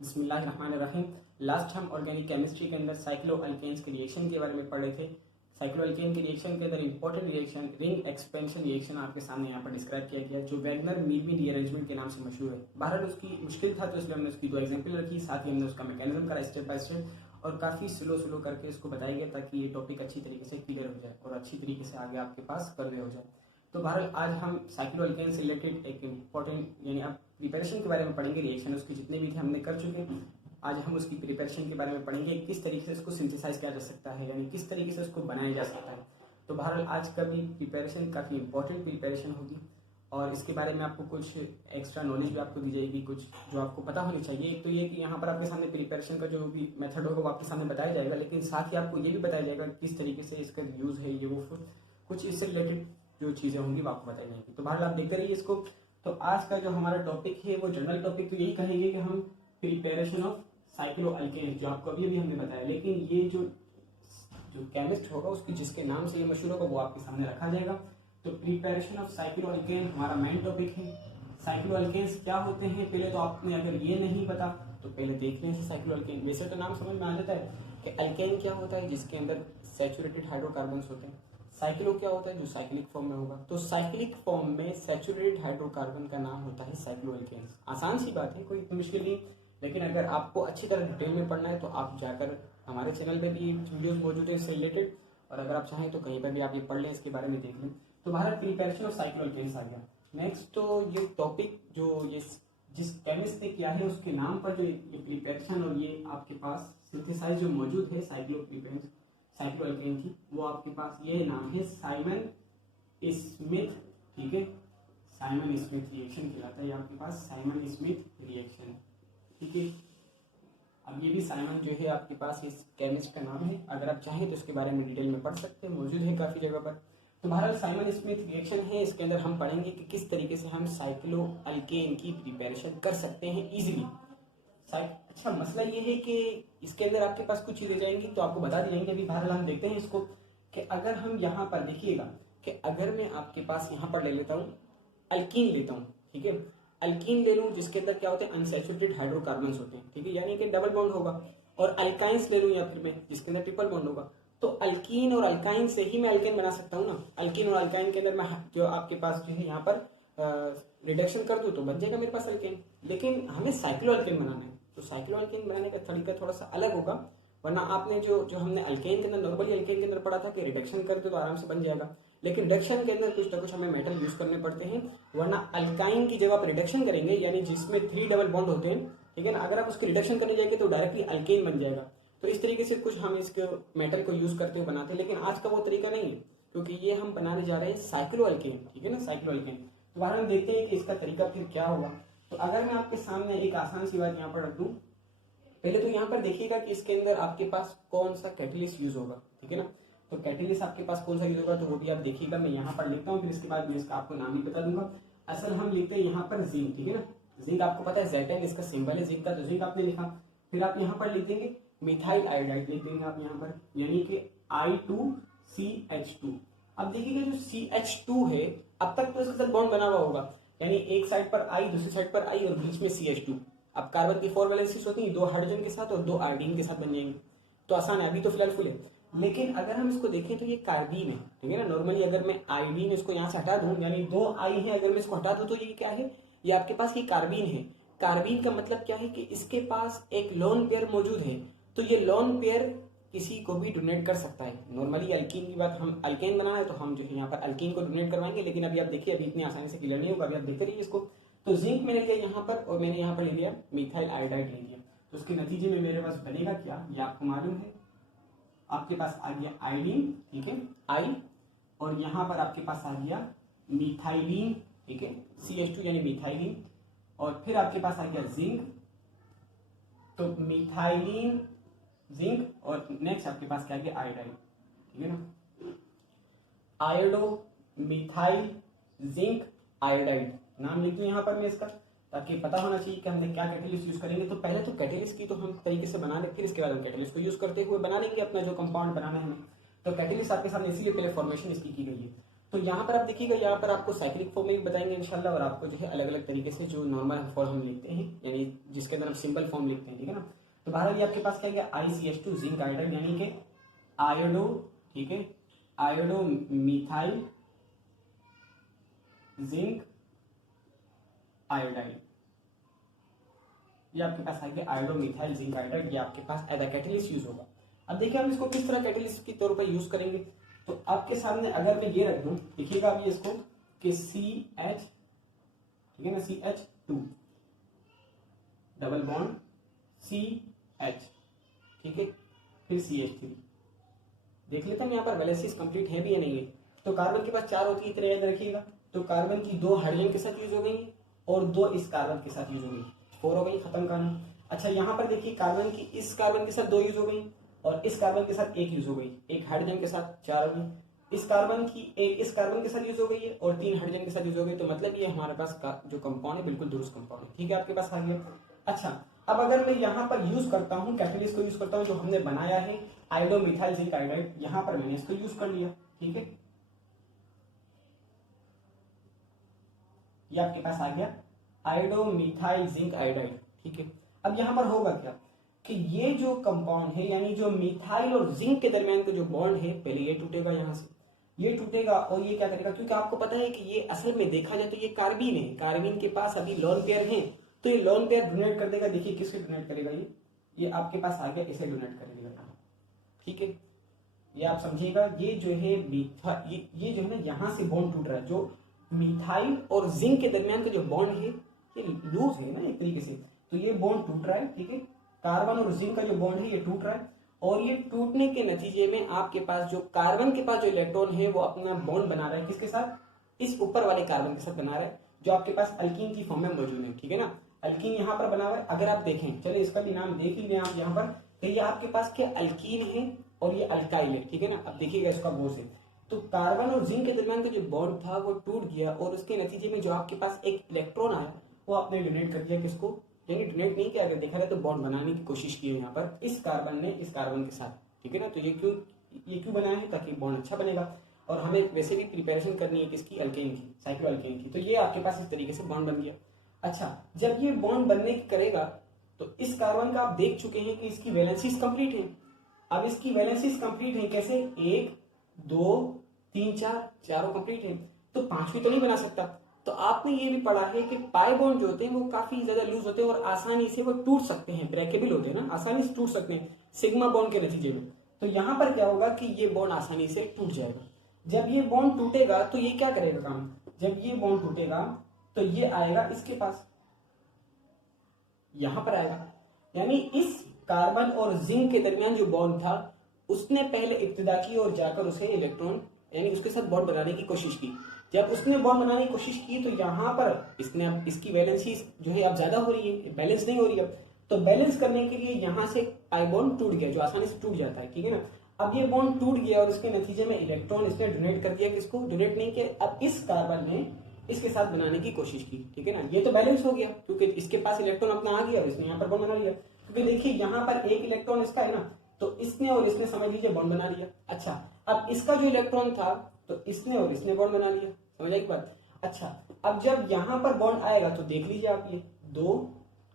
बिस्मिल्लाहिर्रहमानिर्रहीम। लास्ट हम organic chemistry के अंदर साइक्लो अल्केन्स के रिएक्शन के बारे में पढ़ रहे थे। साइक्लो अल्केन के रिएक्शन के अंदर important reaction ring expansion reaction आपके सामने यहाँ पर डिस्क्राइब किया गया, जो वैगनर मीलविन रीअरेंजमेंट के नाम से मशहूर है। बहरहाल उसकी मुश्किल था तो इसलिए हमने उसकी 2 एग्जाम्पल रखी, साथ ही हमने उसका मैकेनिज्म करा स्टेप बाय स्टेप और काफ़ी स्लो करके इसको बताया गया ताकि ये टॉपिक अच्छी तरीके से क्लियर हो जाए और अच्छी तरीके से आगे आपके पास कन्वे हो जाए। तो बहरहाल आज हम साइक्लो अल्केन से रिलेटेड एक इम्पॉर्टेंट यानी आप प्रिपरेशन के बारे में पढ़ेंगे। रिएक्शन उसके जितने भी थे हमने कर चुके हैं। आज हम उसकी प्रिपरेशन के बारे में पढ़ेंगे, किस तरीके से इसको सिंथेसाइज किया जा सकता है, यानी किस तरीके से उसको बनाया जा सकता है। तो बहरहाल आज का भी प्रिपरेशन काफ़ी इंपॉर्टेंट प्रिपरेशन होगी और इसके बारे में आपको कुछ एक्स्ट्रा नॉलेज भी आपको दी जाएगी, कुछ जो आपको पता होनी चाहिए। एक तो ये कि यहाँ पर आपके सामने प्रिपरेशन का जो भी मेथड होगा वो आपके सामने बताया जाएगा, लेकिन साथ ही आपको ये भी बताया जाएगा किस तरीके से इसका यूज़ है, ये वो कुछ इससे रिलेटेड जो चीज़ें होंगी वो आपको बताई जाएंगी। तो बहरहाल आप देखते रहिए इसको। तो आज का जो हमारा टॉपिक है वो जनरल टॉपिक तो यही कहेंगे कि हम प्रिपरेशन ऑफ साइक्लो अल्केन, जो आपको अभी हमने बताया, लेकिन ये जो केमिस्ट होगा उसकी जिसके नाम से ये मशहूर होगा वो आपके सामने रखा जाएगा। तो प्रिपरेशन ऑफ साइक्लो अल्केन हमारा मेन टॉपिक है। साइक्लो अल्केन्स क्या होते हैं, पहले तो आपने अगर ये नहीं पता तो पहले देख लें साइक्लो अल्केन। वैसे तो नाम समझ में आ जाता है कि अल्केन क्या होता है, जिसके अंदर सैचुरेटेड हाइड्रोकार्बन्स होते हैं। साइक्लो क्या होता है, जो साइक्लिक फॉर्म में होगा। तो साइक्लिक फॉर्म में सैचुरेटेड हाइड्रोकार्बन का नाम होता है साइक्लो अल्केन्स। आसान सी बात है, कोई मुश्किल नहीं। लेकिन अगर आपको अच्छी तरह डिटेल में पढ़ना है तो आप जाकर हमारे चैनल पे भी वीडियोस मौजूद है इससे रिलेटेड, और अगर आप चाहें तो कहीं पर भी आप ये पढ़ लें, इसके बारे में देख लें। तो भारत प्रिपरेशन ऑफ साइक्लो अल्केन्स आ गया। नेक्स्ट तो ये टॉपिक जो ये जिस केमिस्ट ने किया है उसके नाम पर जो ये प्रिपरेशन और ये आपके पास सिंथेसाइज जो मौजूद है साइक्लो अल्केन की, वो आपके पास ये नाम है साइमन स्मिथ। ठीक है, साइमन स्मिथ रिएक्शन कहलाता है आपके पास, साइमन स्मिथ रिएक्शन। ठीक है, अब ये भी साइमन जो है आपके पास इस केमिस्ट का नाम है। अगर आप चाहें तो इसके बारे में डिटेल में पढ़ सकते हैं, मौजूद है काफ़ी जगह पर। तो बहरहाल साइमन स्मिथ रिएक्शन है, इसके अंदर हम पढ़ेंगे कि किस तरीके से हम साइक्लो अल्केन की प्रिपरेशन कर सकते हैं इजीली। अच्छा, मसला ये है कि इसके अंदर आपके पास कुछ चीज़ें जाएंगी तो आपको बता दी जाएंगी। अभी बहरहाल हम देखते हैं इसको कि अगर हम यहाँ पर देखिएगा कि अगर मैं आपके पास यहाँ पर ले लेता हूँ अल्कीन लेता हूँ। ठीक है, अल्कीन ले लूँ जिसके अंदर क्या होते हैं, अनसैचुरेटेड हाइड्रोकार्बन्स होते हैं। ठीक है, यानी कि डबल बॉन्ड होगा। और अल्काइंस ले लूँ या फिर मैं जिसके अंदर ट्रिपल बॉन्ड होगा, तो अल्कीन और अल्काइन से ही मैं अल्केन बना सकता हूँ ना। अल्कीन और अल्काइन के अंदर मैं जो आपके पास जो है यहाँ पर रिडक्शन कर दूँ तो बन जाएगा मेरे पास अल्केन। लेकिन हमें साइक्लो अल्केन बनाना है, तो साइक्लो अल्केन बनाने का तरीका थोड़ा सा अलग होगा। वरना आपने जो हमने अल्केन के अंदर नॉर्मली अल्केन के अंदर पढ़ा था कि रिडक्शन कर दो तो आराम से बन जाएगा, लेकिन रिडक्शन के अंदर कुछ ना कुछ हमें मेटल यूज करने पड़ते हैं। वरना अल्काइन की जब आप रिडक्शन करेंगे, यानी जिसमें 3 डबल बॉन्ड होते हैं, ठीक है ना, अगर आप उसकी रिडक्शन करने जाएंगे तो डायरेक्टली अल्केन बन जाएगा। तो इस तरीके से कुछ हम इसके मेटल को यूज करते हुए बनाते हैं, लेकिन आज का वो तरीका नहीं है क्योंकि ये हम बनाने जा रहे हैं साइक्लो अल्केन। ठीक है ना, साइक्लो अल्केन। तो बाहर हम देखते हैं कि इसका तरीका फिर क्या होगा। तो अगर मैं आपके सामने एक आसान सी बात यहाँ पर रख दूं, पहले तो यहाँ पर देखिएगा कि इसके अंदर आपके पास कौन सा कैटलिस्ट यूज होगा। ठीक है ना, तो कैटलिस्ट आपके पास कौन सा यूज होगा तो वो भी आप देखिएगा। मैं यहाँ पर लिखता हूँ, फिर इसके बाद मैं इसका आपको नाम भी बता दूंगा। असल हम लिखते हैं यहाँ पर जिंक। ठीक है ना, जिंक आपको पता है Zn इसका सिंबल है जिंक का, तो जिंक आपने लिखा। फिर आप यहाँ पर लिख देंगे मिथाइल आयोडाइड, लिख देंगे आप यहाँ पर, यानी कि I2CH2। अब देखिएगा जो CH2 है, अब तक तो इसके साथ बॉन्ड बना हुआ होगा, यानी एक साइड पर I, दूसरी साइड पर I और बीच में CH2। अब कार्बन की 4 वैलेंसीज होती है, 2 हाइड्रोजन के साथ और 2 आयोडीन के साथ बन जाएंगे। तो आसान है, अभी तो फिलहाल फुल है। लेकिन अगर हम इसको देखें तो ये कार्बीन है। ठीक है ना, नॉर्मली अगर मैं आयोडीन इसको यहाँ से हटा दूं, यानी 2 I है, अगर मैं इसको हटा दूं तो ये क्या है, ये आपके पास ये कार्बीन है। कार्बीन का मतलब क्या है कि इसके पास एक लोन पेयर मौजूद है, तो ये लोन पेयर किसी को भी डोनेट कर सकता है। नॉर्मली अल्कीन की बात, हम अल्केन बनाना है तो हम जो है यहाँ पर अल्कीन को डोनेट करवाएंगे, लेकिन अभी आप देखिए अभी इतनी आसानी से क्लियर नहीं होगा, अभी आप देखते रहिए इसको। तो जिंक मैंने लिया यहाँ पर और मैंने यहाँ पर ले लिया मिथाइल आयोडाइड ले लिया, तो उसके नतीजे में मेरे पास बनेगा क्या, ये आपको मालूम है। आपके पास आ गया आयोडीन, ठीक है, I, और यहाँ पर आपके पास आ गया मिथाइलिन, ठीक है, CH2 यानी मिथाइलिन, और फिर आपके पास आ गया जिंक, तो मिथाइलिन जिंक, और नेक्स्ट आपके पास क्या गया आयोडाइड। ठीक है ना, आयोडो मिथाइल जिंक आयोडाइड, नाम लिख दूं यहाँ पर मैं इसका, ताकि पता होना चाहिए कि हमने क्या कैटलिस्ट यूज करेंगे। तो पहले तो कैटलिस्ट की तो हम तरीके से बना लें, फिर इसके बाद हम कैटलिस्ट को यूज करते हुए बना लेंगे अपना जो कंपाउंड बनाना है हमें। तो कैटलिस्ट आपके सामने इसीलिए पहले फॉर्मेशन इसकी की गई है। तो यहाँ पर आप देखिएगा, यहाँ पर आपको साइक्लिक फॉर्म में भी बताएंगे इंशाल्लाह, और आपको जो है अलग अलग तरीके से जो नॉर्मल फॉर्म हम लिखते हैं, यानी जिसके अंदर हम सिंपल फॉर्म लिखते हैं, ठीक है ना। तो बहरहाल ये आपके पास क्या गया, ICH2 जिंक आयोडाइड, यानी कि आयोडो, ठीक है, आयोडो मिथाइल जिंक आयोडाइड, ये आपके पास आ गया आयोडो मिथाइल जिंक आयोडाइड, ये आपके पास एज अ कैटलिस्ट यूज होगा। अब देखिए हम इसको किस तरह कैटलिस्ट के तौर पर यूज करेंगे। तो आपके सामने अगर मैं ये रख दूं, देखिएगा अब ये इसको कि CH, ठीक है ना, CH2 डबल बॉन्ड CH, ठीक है, फिर CH3, देख लेते हैं यहाँ पर वैलेंसीज कंप्लीट है भी या नहीं है। तो कार्बन के पास 4 होती है, इतना याद रखिएगा। तो कार्बन की 2 हाइड्रोजन के साथ यूज हो गई और 2 इस कार्बन के साथ यूज हो गई, 4 हो गई, खत्म करना। अच्छा यहाँ पर देखिए कार्बन की इस कार्बन के साथ 2 यूज हो गई और इस कार्बन के साथ 1 यूज हो गई, एक हाइड्रोजन के साथ 4 हो गई, इस कार्बन की एक इस कार्बन के साथ यूज हो गई है और 3 हाइड्रोजन के साथ यूज हो गई। तो मतलब ये हमारे पास जो कंपाउंड है बिल्कुल दुरुस्त कंपाउंड है, ठीक है, आपके पास आ गया। अच्छा अब अगर मैं यहाँ पर यूज करता हूँ कैटलिस्ट को यूज करता हूँ जो हमने बनाया है आयोडो मिथाइल जिंक आयोडाइड, यहाँ पर मैंने इसको यूज कर लिया, ठीक है, ये आपके पास आ गया आयोडो मिथाइल जिंक आयोडाइड, ठीक है। अब यहाँ पर होगा क्या कि ये जो कंपाउंड है, यानी जो मिथाइल और जिंक के दरमियान का जो बॉन्ड है, पहले ये टूटेगा, यहाँ से ये टूटेगा और ये क्या करेगा, क्योंकि आपको पता है कि ये असल में देखा जाए तो ये कार्बिन है, कार्बिन के पास अभी लोन पेयर है, तो ये लोन पेयर डोनेट कर देगा। देखिए किससे डोनेट करेगा, ये आपके पास आ गया, इसे डोनेट करेगा, ठीक है, ये आप समझिएगा। ये जो है ये जो है ना, यहाँ से बॉन्ड टूट रहा है, जो मिथाइल और जिंक के दरमियान का जो बॉन्ड है ये लूज है ना एक तरीके से, तो ये बॉन्ड टूट रहा है, ठीक है, कार्बन और जिंक का जो बॉन्ड है ये टूट रहा है, और ये टूटने के नतीजे में आपके पास जो कार्बन के पास जो इलेक्ट्रॉन है वो अपना बॉन्ड बना रहा है, किसके साथ, इस ऊपर वाले कार्बन के साथ बना रहा है, जो आपके पास अल्कीन की फॉर्म में मौजूद है, ठीक है ना। अल्कीन यहाँ पर बना हुआ है, अगर आप देखें, चलिए इसका भी नाम देख लीजिए आप यहाँ पर, तो ये आपके पास क्या अल्कीन है और ये अल्काइल है, ठीक है ना। अब देखिएगा इसका बोस है, तो कार्बन और जिंक के दरमियान का जो बॉन्ड था वो टूट गया और उसके नतीजे में जो आपके पास एक इलेक्ट्रॉन आया वो आपने डोनेट कर दिया, किसको, यानी डोनेट नहीं किया, अगर देखा जाए तो बॉन्ड बनाने की कोशिश की है यहाँ पर इस कार्बन ने इस कार्बन के साथ, ठीक है ना। तो ये क्यों बनाया है, ताकि बॉन्ड अच्छा बनेगा, और हमें वैसे भी प्रिपरेशन करनी है किसकी, अल्केन की, साइक्लो अल्केन की। तो ये आपके पास इस तरीके से बॉन्ड बन गया। अच्छा जब ये बॉन्ड बनने की करेगा तो इस कार्बन का आप देख चुके हैं कि इसकी वैलेंसीज कंप्लीट है। अब इसकी वैलेंसीज कंप्लीट है कैसे, 1 2 3 4 चारों कंप्लीट है, तो 5वीं तो नहीं बना सकता। तो आपने ये भी पढ़ा है कि पाई बॉन्ड जो होते हैं वो काफी ज्यादा लूज होते हैं और आसानी से वो टूट सकते हैं, ब्रेकेबल होते हैं ना, आसानी से टूट सकते हैं सिग्मा बॉन्ड के नतीजे में। तो यहाँ पर क्या होगा कि ये बॉन्ड आसानी से टूट जाएगा। जब ये बॉन्ड टूटेगा तो ये क्या करेगा काम, जब ये बॉन्ड टूटेगा तो ये आएगा इसके पास, यहां पर आएगा, यानी इस कार्बन और जिंक के दरमियान जो बॉन्ड था उसने पहले इब्तिदा की और जाकर उसे इलेक्ट्रॉन यानी उसके साथ बॉन्ड बनाने की कोशिश की। जब उसने बॉन्ड बनाने की कोशिश की तो यहाँ पर इसने अब इसकी वैलेंसी जो है अब ज्यादा हो रही है, बैलेंस नहीं हो रही अब। तो बैलेंस करने के लिए यहाँ से पाई बॉन्ड टूट गया, जो आसानी से टूट जाता है, ठीक है ना। अब ये बॉन्ड टूट गया और इसके नतीजे में इलेक्ट्रॉन इसने डोनेट कर दिया, किसको, डोनेट नहीं किया, अब इस कार्बन ने इसके साथ बनाने की कोशिश की, ठीक है ना। ये तो बैलेंस हो गया क्योंकि इसके पास इलेक्ट्रॉन अपना आ गया और इसने यहाँ पर बॉन्ड बना लिया, क्योंकि देखिए यहाँ पर एक इलेक्ट्रॉन इसका है ना, तो इसने और इसने समझ लीजिए बॉन्ड बना लिया। अच्छा अब इसका जो इलेक्ट्रॉन था तो इसने और इसने बॉन्ड बना लिया, समझ आई बात। अच्छा अब जब यहाँ पर बॉन्ड आएगा तो देख लीजिए आप, ये 2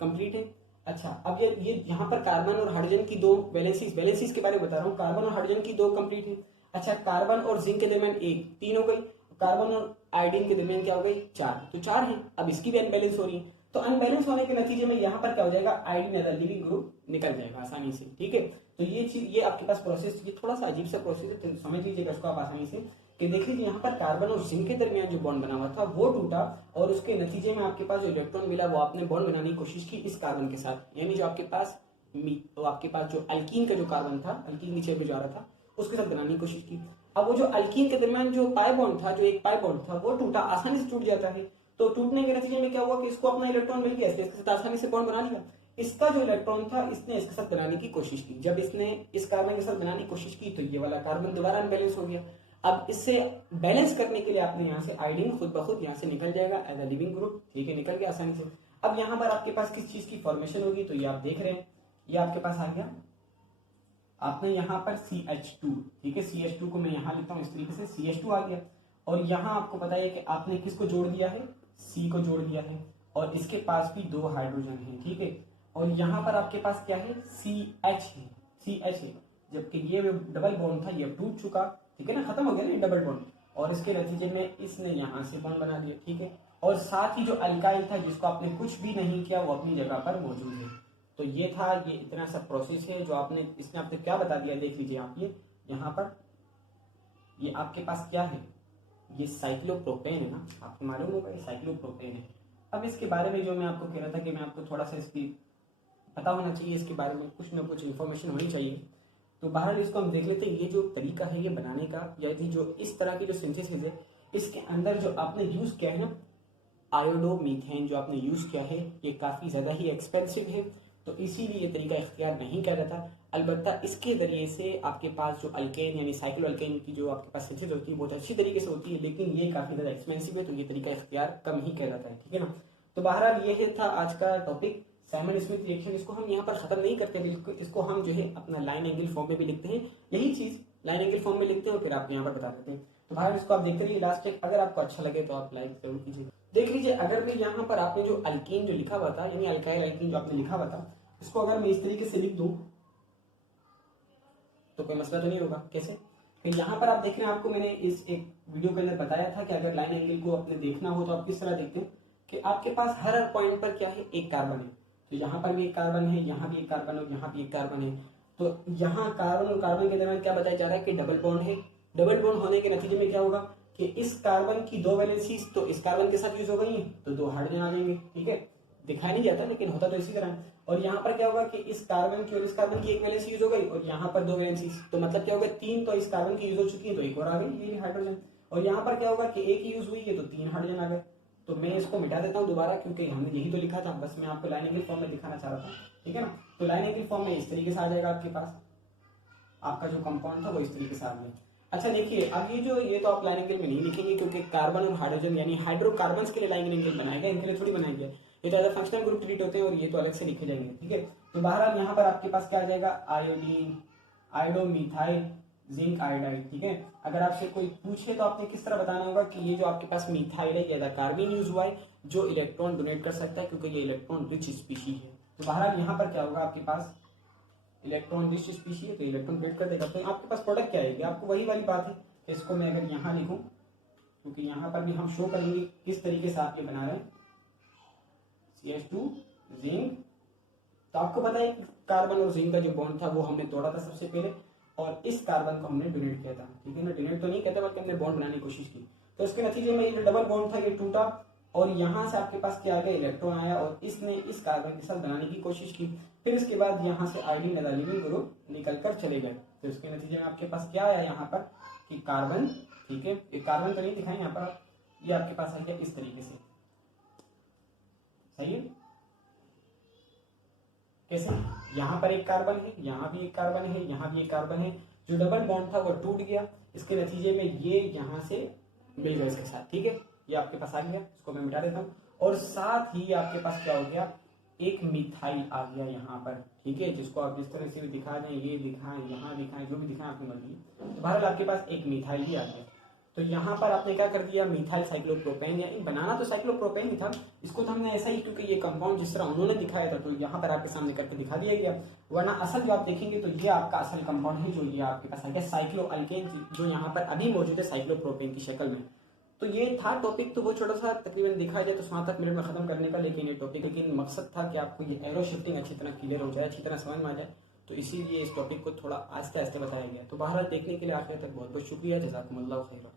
कंप्लीट है। अच्छा अब ये यहाँ पर कार्बन और हाइड्रोजन की 2 वैलेंसीज के बारे में बता रहा हूँ, कार्बन और हाइड्रोजन की 2 कंप्लीट है। अच्छा कार्बन और जिंक के दरमियान 1 3 हो गई, कार्बन और आयोडीन के दरमियान क्या हो गई 4, तो 4 है। अब इसकी भी अनबैलेंस हो रही है, तो अनबैलेंस होने के नतीजे में यहाँ पर क्या हो जाएगा, iodine as a leaving group निकल जाएगा आसानी से, ठीक है। तो ये चीज ये आपके पास प्रोसेस, ये थोड़ा सा अजीब सा प्रोसेस है, तो समझ लीजिएगा इसको आप आसानी से कि देख लीजिए यहाँ पर कार्बन और जिंक के दरमियान जो बॉन्ड बना हुआ था वो टूटा और उसके नतीजे में आपके पास जो इलेक्ट्रॉन मिला वो आपने बॉन्ड बनाने की कोशिश की इस कार्बन के साथ, यानी जो आपके पास तो आपके पास जो अल्कीन का जो कार्बन था, अल्कीन नीचे पे जा रहा था, उसके साथ बनाने की कोशिश की। अब वो जो अल्कीन के दरमियान जो पाई बॉन्ड था, जो एक पाई बॉन्ड था वो टूटा, आसानी से टूट जाता है। तो टूटने के नतीजे में क्या हुआ कि इसको अपना इलेक्ट्रॉन मिल गया, इसके साथ आसानी से बॉन्ड बना लिया। इसका जो इलेक्ट्रॉन था इसने इसके साथ बनाने की कोशिश की, जब इसने इस कार्बन के साथ बनाने की कोशिश की तो ये वाला कार्बन दोबारा अनबैलेंस हो गया। अब इससे बैलेंस करने के लिए आपने यहाँ से आयोडीन खुद ब खुद यहाँ से निकल जाएगा एज अ लिविंग ग्रुप, ठीक है, निकल गया आसानी से। अब यहाँ पर आपके पास किस चीज की फॉर्मेशन होगी, तो ये आप देख रहे हैं, ये आपके पास आ गया, आपने यहाँ पर CH2, ठीक है, CH2 को मैं यहाँ लिखता हूँ इस तरीके से, CH2 आ गया और यहाँ आपको पता है कि आपने किसको जोड़ दिया है, सी को जोड़ दिया है, और इसके पास भी 2 हाइड्रोजन है, ठीक है। और यहाँ पर आपके पास क्या है, CH है, CH है, जबकि ये डबल बॉन्ड था, ये टूट चुका, ठीक है ना, खत्म हो गया ना डबल बॉन्ड, और इसके नतीजे में इसने यहाँ से बॉन्ड बना दिया, ठीक है। और साथ ही जो अल्काइल था जिसको आपने कुछ भी नहीं किया वो अपनी जगह पर मौजूद है। तो ये था, ये इतना सा प्रोसेस है जो आपने, इसने आपने क्या बता दिया, देख लीजिए आप, ये यहाँ पर ये आपके पास क्या है, ये साइक्लोप्रोपेन है ना, आपको मालूम होगा ये साइक्लोप्रोपेन है। अब इसके बारे में जो मैं आपको कह रहा था कि मैं आपको थोड़ा सा इसकी पता होना चाहिए, इसके बारे में कुछ ना कुछ इन्फॉर्मेशन होनी चाहिए। तो बहरहाल इसको हम देख लेते हैं, ये जो तरीका है ये बनाने का, या जो इस तरह की जो सिंथेसिस है, इसके अंदर जो आपने यूज किया है ना आयोडोमीथेन, जो आपने यूज किया है ये काफी ज्यादा ही एक्सपेंसिव है, तो इसीलिए ये तरीका इख्तियार नहीं कर रहा था। अलबत्ता इसके जरिए से आपके पास जो अल्केन यानी साइक्लो अल्केन की जो आपके पास सिंथेसिस होती है बहुत अच्छी तरीके से होती है, लेकिन ये काफी ज्यादा एक्सपेंसिव है, तो ये तरीका इख्तियार कम ही कर रहा है, ठीक है ना। तो बहरहाल ये था आज का टॉपिक साइमन स्मिथ रिएक्शन। इसको हम यहाँ पर खत्म नहीं करते, बिल्कुल इसको हम जो है अपना लाइन एंगल फॉर्म में भी लिखते हैं, यही चीज लाइन एंगल फॉर्म में लिखते हैं और फिर आप यहाँ पर बता देते हैं। तो बहरहाल इसको आप देखते रहिए लास्ट तक, अगर आपको अच्छा लगे तो आप लाइक जरूर कीजिए। देख लीजिए, अगर मैं यहाँ पर आपने जो अल्कीन जो लिखा हुआ था यानी अल्काइल अल्कीन जो आपने लिखा हुआ था, इसको अगर मैं इस तरीके से लिख दूं तो कोई मसला तो नहीं होगा। कैसे, फिर यहाँ पर आप देख रहे हैं, आपको मैंने इस एक वीडियो के अंदर बताया था कि अगर लाइन एंगल को अपने देखना हो तो आप किस तरह देखते हैं कि आपके पास हर पॉइंट पर क्या है, एक कार्बन है, तो यहाँ पर भी एक कार्बन है, यहाँ भी एक कार्बन है, यहाँ भी एक कार्बन है। तो यहाँ कार्बन और कार्बन के दरमियान क्या बताया जा रहा है कि डबल बॉन्ड है। डबल बॉन्ड होने के नतीजे में क्या होगा कि इस कार्बन की 2 वैलेंसीज तो इस कार्बन के साथ यूज हो गई है, तो 2 हाइड्रोजन आ जाएंगे, ठीक है, दिखाई नहीं जाता लेकिन होता तो इसी तरह है। और यहाँ पर क्या होगा कि इस कार्बन की और इस कार्बन की 1 वैलेंसी यूज हो गई और यहाँ पर 2 वैलेंसीज, तो मतलब क्या होगा 3 तो इस कार्बन की यूज हो चुकी है, तो एक और आ गई, ये हाइड्रोजन। और यहाँ पर क्या होगा कि एक ही यूज हुई है तो 3 हाइड्रोजन आ गए। तो मैं इसको मिटा देता हूँ दोबारा, क्योंकि हमने यही तो लिखा था, बस मैं आपको लाइन एंगल फॉर्म में दिखाना चाह रहा था, ठीक है ना। तो लाइन एंगल फॉर्म में इस तरीके से आ जाएगा आपके पास, आपका जो कंपाउंड था वो इस तरीके से आ गया। अच्छा देखिए, अब ये तो आप लाइन एंगल में नहीं लिखेंगे, क्योंकि कार्बन और हाइड्रोजन यानी हाइड्रोकार्बन्स के लिए लाइन एंगल बनाया गया, इनके लिए थोड़ी बनाया गया। ये तो एज फंक्शनल ग्रुप ट्रीट होते हैं और ये तो अलग से लिखे जाएंगे, ठीक है। तो बहरहाल यहाँ पर आपके पास क्या आ जाएगा, आयोडीन, आयोडोमिथाइल जिंक आयोडाइड, ठीक है। अगर आपसे कोई पूछे तो आपने किस तरह बताना होगा कि ये जो आपके पास मिथाइल है ये कार्बन यूज हुआ है जो इलेक्ट्रॉन डोनेट कर सकता है, क्योंकि ये इलेक्ट्रॉन रिच स्पीशीज है। तो बहरहाल यहाँ पर क्या होगा, आपके पास इलेक्ट्रॉन रिच स्पीशीज है तो इलेक्ट्रॉन डोनेट कर देगा। तो आपके पास प्रोडक्ट क्या आएगी, आपको वही वाली बात है। इसको मैं अगर यहाँ लिखूं, क्योंकि यहाँ पर भी हम शो करेंगे किस तरीके से आप ये बना रहे हैं, CH2 जिंक। तो आपको पता है कार्बन और जिंक का जो बॉन्ड था वो हमने तोड़ा था सबसे पहले, और इस कार्बन को हमने डोनेट किया था, ठीक है ना। डोनेट तो नहीं कहता बल्कि हमने बॉन्ड बनाने की कोशिश की। तो इसके नतीजे में ये जो डबल बॉन्ड था ये टूटा, और यहाँ से आपके पास क्या आ गया, इलेक्ट्रॉन आया और इसने इस कार्बन के साथ बनाने की कोशिश की। फिर इसके बाद यहाँ से आयोडीन वाला लिविंग ग्रुप निकल कर चले गए। तो इसके नतीजे में आपके पास क्या आया यहाँ पर कि कार्बन, ठीक है, एक कार्बन तो नहीं दिखाएं यहाँ पर, ये आपके पास आ गया इस तरीके से, सही है। कैसे, यहाँ पर एक कार्बन है, यहाँ भी एक कार्बन है, यहाँ भी एक कार्बन है, जो डबल बॉन्ड था वो टूट गया। इसके नतीजे में ये यहाँ से मिल गया इसके साथ, ठीक है, ये आपके पास आ गया। इसको मैं मिटा देता हूँ, और साथ ही आपके पास क्या हो गया, एक मिथाइल आ गया यहाँ पर, ठीक है, जिसको आप जिस तरह से भी दिखा दें, ये दिखाएं, यहाँ दिखाएं, जो भी दिखाएं आपकी मर्जी। तो बहरहाल आपके पास एक मिथाइल भी आ गया। तो यहाँ पर आपने क्या कर दिया, मिथाइल साइक्लोप्रोपेन, या बनाना तो साइक्लोप्रोपेन ही था, इसको तो हमने ऐसा ही, क्योंकि ये कंपाउंड जिस तरह उन्होंने दिखाया था तो यहाँ पर आपके सामने करके दिखा दिया गया। वरना असल जो आप देखेंगे तो ये आपका असल कंपाउंड है जो ये आपके पास आ गया साइक्लो अल्केन, जो यहाँ पर अभी मौजूद है साइक्लोप्रोपेन की शक्ल में। तो ये था टॉपिक, तो वो छोटा सा तकरीबन दिखाया जाए तो 7 मिनट में खत्म करने का, लेकिन ये टॉपिक, लेकिन मकसद था कि आपको ये एरो शिफ्टिंग अच्छी तरह क्लियर हो जाए, अच्छी तरह समझ में आ जाए, तो इसीलिए इस टॉपिक को थोड़ा आस्ते आस्ते बताया गया। तो बहरहाल देखने के लिए आखिर तक बहुत बहुत शुक्रिया, जज़ाकुमुल्लाह खैर।